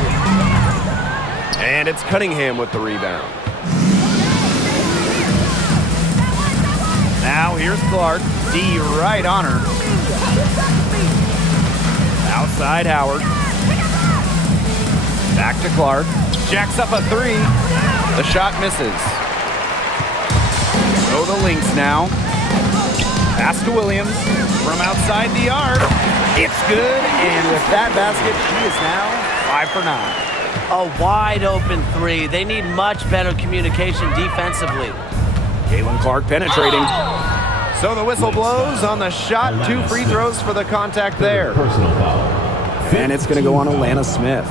And it's Cunningham with the rebound. Now here's Clark. D right on her. Outside Howard. Back to Clark. Jacks up a three. The shot misses. So the Lynx now. Pass to Williams. From outside the arc. It's good. And with that basket, she is now 5 for 9. A wide open three. They need much better communication defensively. Caitlin Clark penetrating. So the whistle blows on the shot. 2 free throws for the contact there. And it's going to go on Alana Smith.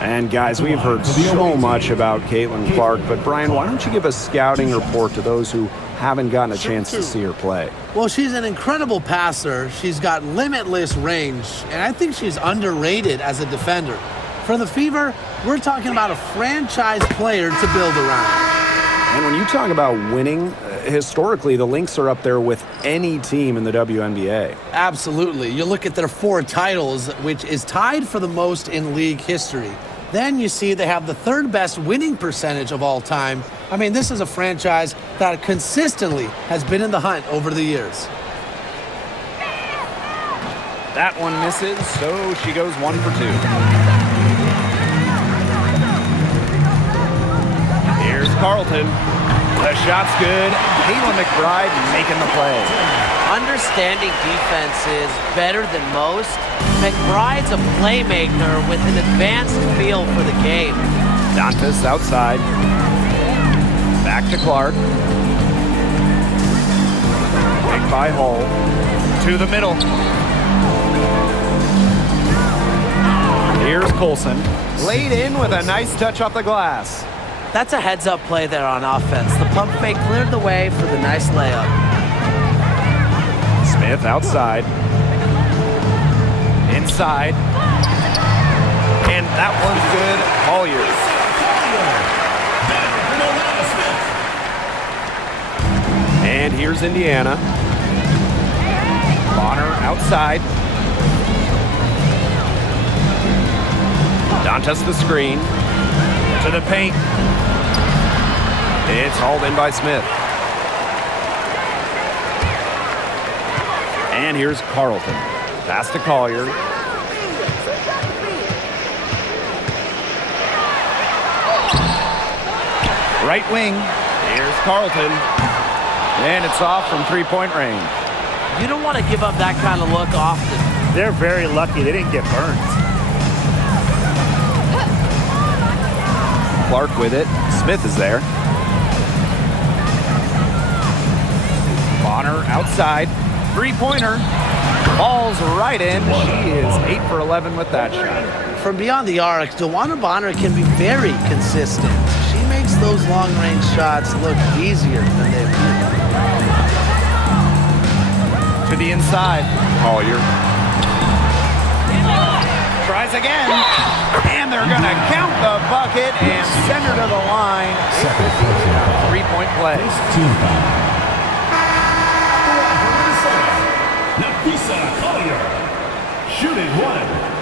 And guys, we've heard so much about Caitlin Clark, but Brian, why don't you give a scouting report to those who haven't gotten a chance to see her play? Well, she's an incredible passer. She's got limitless range, and I think she's underrated as a defender. For the Fever, we're talking about a franchise player to build around. And when you talk about winning, historically, the Lynx are up there with any team in the WNBA. Absolutely. You look at their 4 titles, which is tied for the most in league history. Then you see they have the 3rd best winning percentage of all time. I mean, this is a franchise that consistently has been in the hunt over the years. That one misses, so she goes 1 for 2. Here's Carlton. The shot's good. Caitlin McBride making the play. Understanding defenses better than most, McBride's a playmaker with an advanced feel for the game. Dantas outside. Back to Clark. Picked by Hull. To the middle. Here's Colson. Laid in with a nice touch off the glass. That's a heads-up play there on offense. The pump fake cleared the way for the nice layup. Smith outside. Inside. And that one's good. Collier. And here's Indiana. Bonner outside. Dantas the screen. To the paint. It's hauled in by Smith. And here's Carlton. Pass to Collier. Right wing. Here's Carlton. And it's off from 3-point range. You don't want to give up that kind of look often. They're very lucky they didn't get burned. Clark with it. Smith is there. Bonner outside. 3-pointer. Falls right in. She is 8 for 11 with that shot. From beyond the arc, DeWanna Bonner can be very consistent. She makes those long-range shots look easier than they appear. To the inside. Collier. Tries again. And they're going to count the bucket and send her to the line. 3-point play. Team foul. Nafisa Collier, shooting 1.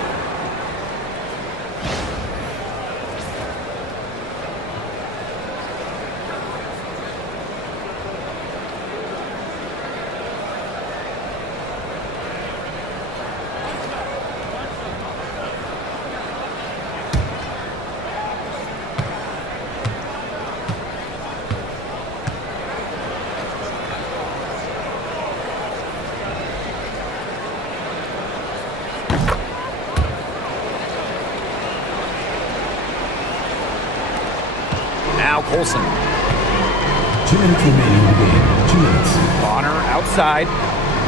Now Colson. 2 minutes remaining in the game. 2 minutes. Bonner outside.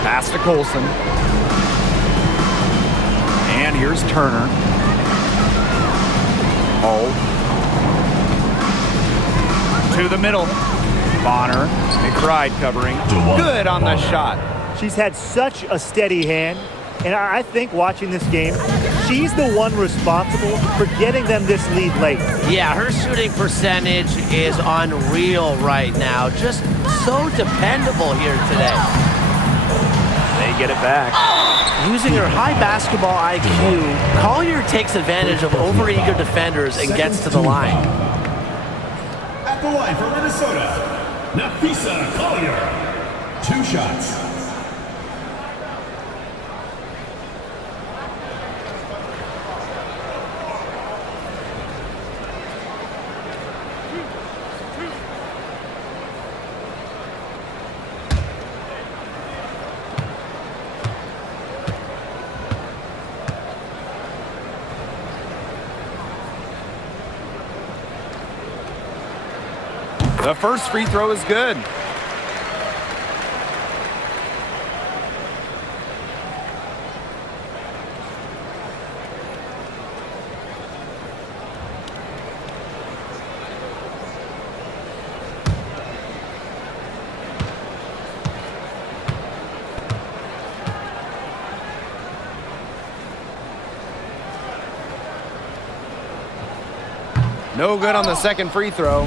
Pass to Colson. And here's Turner. Hull. To the middle. Bonner. McBride covering. Good on the shot. She's had such a steady hand, and I think watching this game, she's the one responsible for getting them this lead late. Yeah, her shooting percentage is unreal right now. Just so dependable here today. They get it back. Using her high basketball IQ, Collier takes advantage of overeager defenders and gets to the line. At the line for Minnesota, Napisa Collier. 2 shots. The first free throw is good. No good on the second free throw.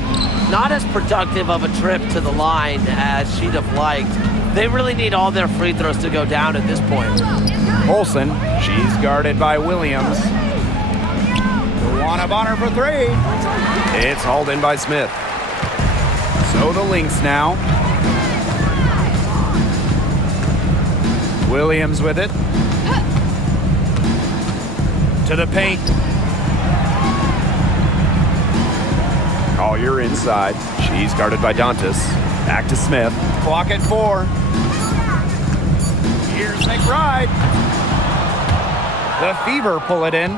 Not as productive of a trip to the line as she'd have liked. They really need all their free throws to go down at this point. Olsen, she's guarded by Williams. Luana Bonner for 3. It's hauled in by Smith. So the Lynx now. Williams with it. To the paint. Collier inside. She's guarded by Dantas. Back to Smith. Clock at 4. Here's McBride. The Fever pull it in.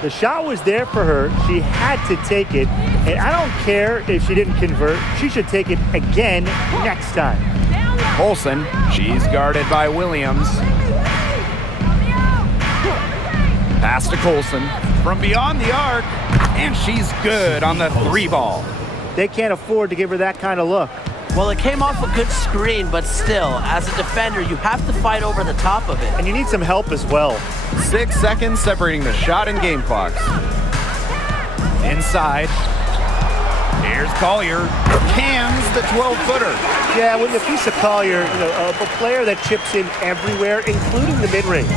The shot was there for her. She had to take it. And I don't care if she didn't convert. She should take it again next time. Olsen, she's guarded by Williams. Pass to Colson from beyond the arc, and she's good on the 3 ball. They can't afford to give her that kind of look. Well, it came off a good screen, but still, as a defender, you have to fight over the top of it. And you need some help as well. 6 seconds separating the shot and game clocks. Inside. Here's Collier. Cams the 12-footer. Yeah, with Napisa Collier, a player that chips in everywhere, including the mid-range.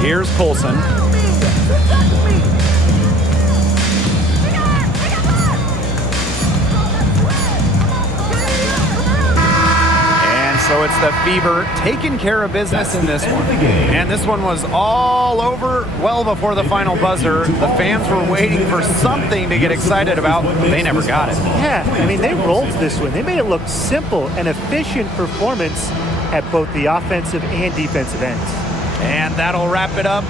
Here's Colson. And so it's the Fever taking care of business in this one. And this one was all over well before the final buzzer. The fans were waiting for something to get excited about. They never got it. Yeah, I mean, they rolled this one. They made it look simple and efficient performance at both the offensive and defensive ends. And that'll wrap it up